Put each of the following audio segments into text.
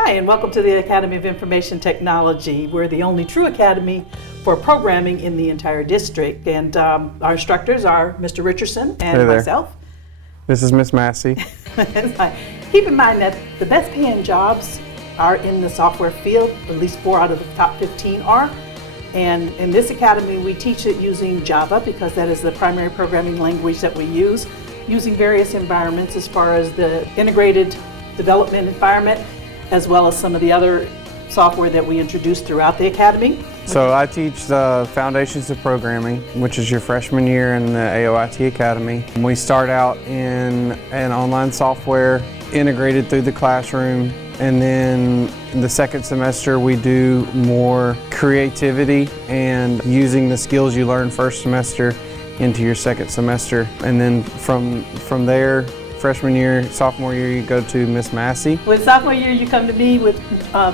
Hi, and welcome to the Academy of Information Technology. We're the only true academy for programming in the entire district. And our instructors are Mr. Richardson and myself. This is Miss Massey. Keep in mind that the best paying jobs are in the software field. At least 4 out of the top 15 are. And in this academy, we teach it using Java because that is the primary programming language that we use, using various environments as far as the integrated development environment, as well as some of the other software that we introduce throughout the academy. So I teach the Foundations of Programming, which is your freshman year in the AOIT Academy. We start out in an online software integrated through the classroom, and then in the second semester we do more creativity and using the skills you learned first semester into your second semester. And then from there, freshman year, sophomore year, you go to Miss Massey. With sophomore year, you come to me with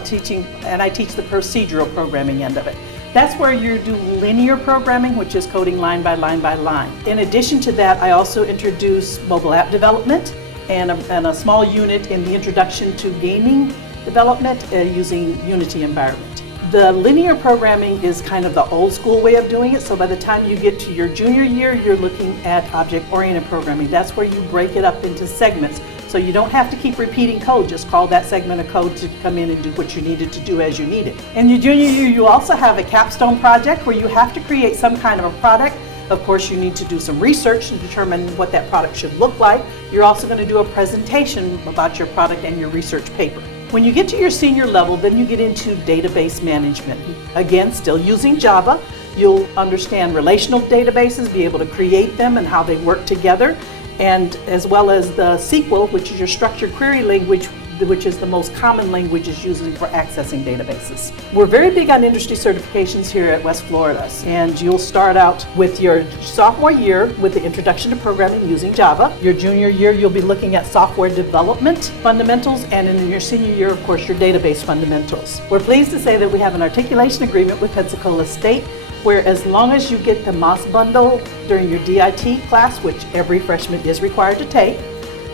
teaching, and I teach the procedural programming end of it. That's where you do linear programming, which is coding line by line by line. In addition to that, I also introduce mobile app development and a small unit in the introduction to gaming development using Unity environment. The linear programming is kind of the old school way of doing it, so by the time you get to your junior year, you're looking at object-oriented programming. That's where you break it up into segments, so you don't have to keep repeating code, just call that segment of code to come in and do what you needed to do as you need it. In your junior year, you also have a capstone project where you have to create some kind of a product. Of course, you need to do some research to determine what that product should look like. You're also going to do a presentation about your product and your research paper. When you get to your senior level, then you get into database management. Again, still using Java. You'll understand relational databases, be able to create them and how they work together, and as well as the SQL, which is your structured query language, which is the most common languages used for accessing databases. We're very big on industry certifications here at West Florida, and you'll start out with your sophomore year with the introduction to programming using Java. Your junior year, you'll be looking at software development fundamentals, and in your senior year, of course, your database fundamentals. We're pleased to say that we have an articulation agreement with Pensacola State, where as long as you get the MOS bundle during your DIT class, which every freshman is required to take,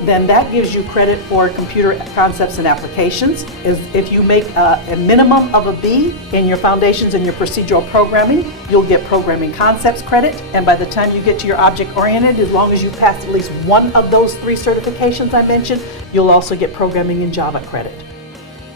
then that gives you credit for computer concepts and applications. If you make a minimum of a B in your foundations and your procedural programming, you'll get programming concepts credit. And by the time you get to your object-oriented, as long as you pass at least one of those 3 certifications I mentioned, you'll also get programming in Java credit.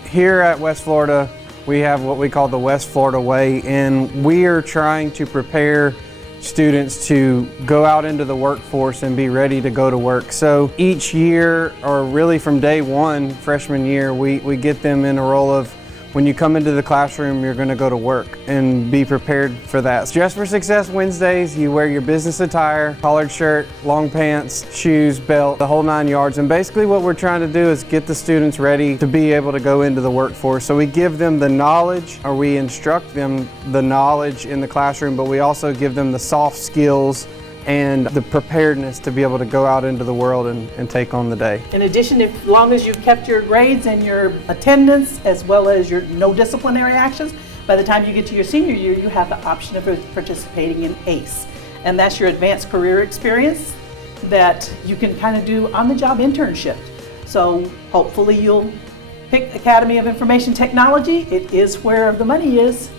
Here at West Florida, we have what we call the West Florida Way, and we are trying to prepare students to go out into the workforce and be ready to go to work. So each year, or really from day one, freshman year, we get them in a role of, when you come into the classroom, you're going to go to work and be prepared for that. Dress for Success Wednesdays, you wear your business attire, collared shirt, long pants, shoes, belt, the whole 9 yards. And basically what we're trying to do is get the students ready to be able to go into the workforce. So we give them the knowledge, or we instruct them the knowledge in the classroom, but we also give them the soft skills and the preparedness to be able to go out into the world and take on the day. In addition, as long as you've kept your grades and your attendance, as well as your no disciplinary actions, by the time you get to your senior year, you have the option of participating in ACE. And that's your advanced career experience that you can kind of do on-the-job internship. So hopefully you'll pick Academy of Information Technology. It is where the money is.